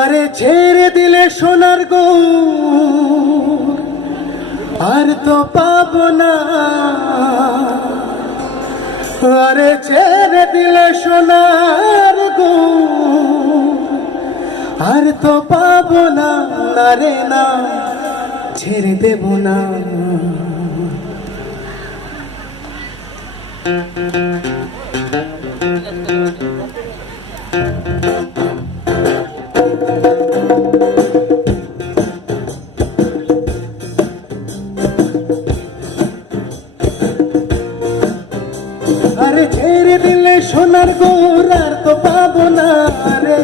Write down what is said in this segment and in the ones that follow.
আরে ছেড়ে দিলে সোনার গৌর আর তো পাবো না, আরে ছেড়ে দিলে সোনার গৌর আর তো পাবো না, না রে না ছেড়ে দেব না। আরে ছেড়ে দিলে সোনার গৌর আর তো পাবো না, রে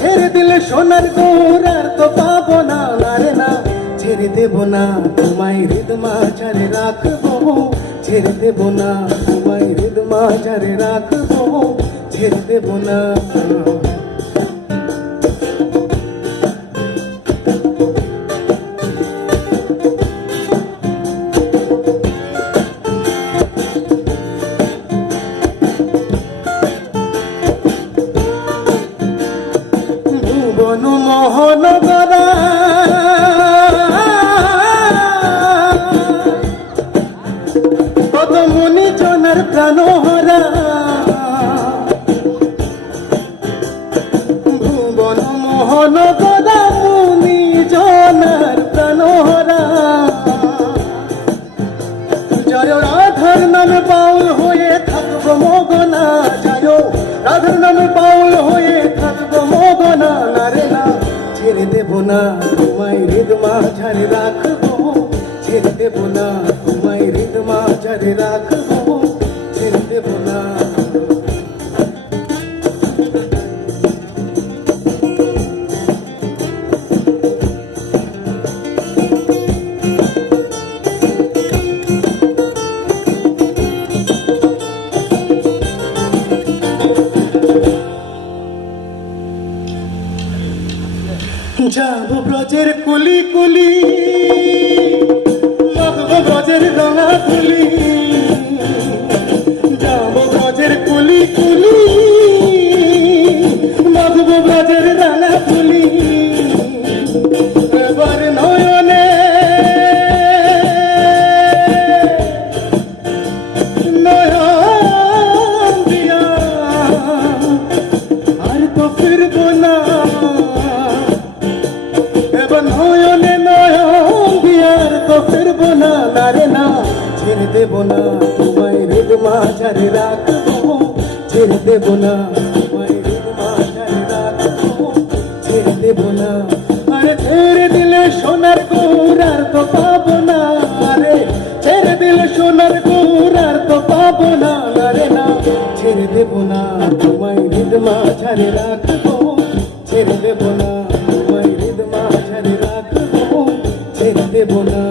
ছেড়ে দিলে সোনার গৌর আর তো পাবো না, না রে না ছেড়ে দেব না, তোমায় হৃদ মাঝারে রাখবো, ছেড়ে দেব না, তোমায় হৃদ মাঝারে রাখবো, ছেড়ে দেব না। ভুবন মোহন গড়া কত মুনি জনের প্রাণ হরা, ভুবন মোহন গড়া মুনি জনের প্রাণ হরা, জয় রাধার নামে বাউল হয়ে থাকবো মগনা, জয় রাধার নামে বাউল হয়ে থাকবো মগনা, না রে না ছেড়ে দেব না, তোমায় হৃদ মাঝারে রাখবো, ছেড়ে দেব না, তোমায় হৃদ মাঝারে রাখবো, ছেড়ে দেব না। যাবো ব্রজের কুলি কুলি, মাখবো ব্রজের রঙা কুলি, যাবো ব্রজের কুলি কুলি, মাখবো ব্রজের রঙা কুলি, এবার নয়নে নয়ন দিয়া আর তো ফিরবো না, নয়নে নয়ন দিয়ার তো ফিরবো না, না রে না ছেড়ে দেব না, তোমায় হৃদ মাঝারে রাখবো, ছেড়ে দেব না, তোমায় হৃদ মাঝারে রাখবো, ছেড়ে দেব না। আরে ছেড়ে দিলে সোনার গৌর আর তো পাবো না, আরে ছেড়ে দিলে সোনার গৌর আর তো পাবো না, না রে না ছেড়ে দেব না, তোমায় হৃদ মাঝারে রাখবো, ছেড়ে দেব না, তোমায় হৃদ মাঝারে রাখবো, ছেড়ে দেব না।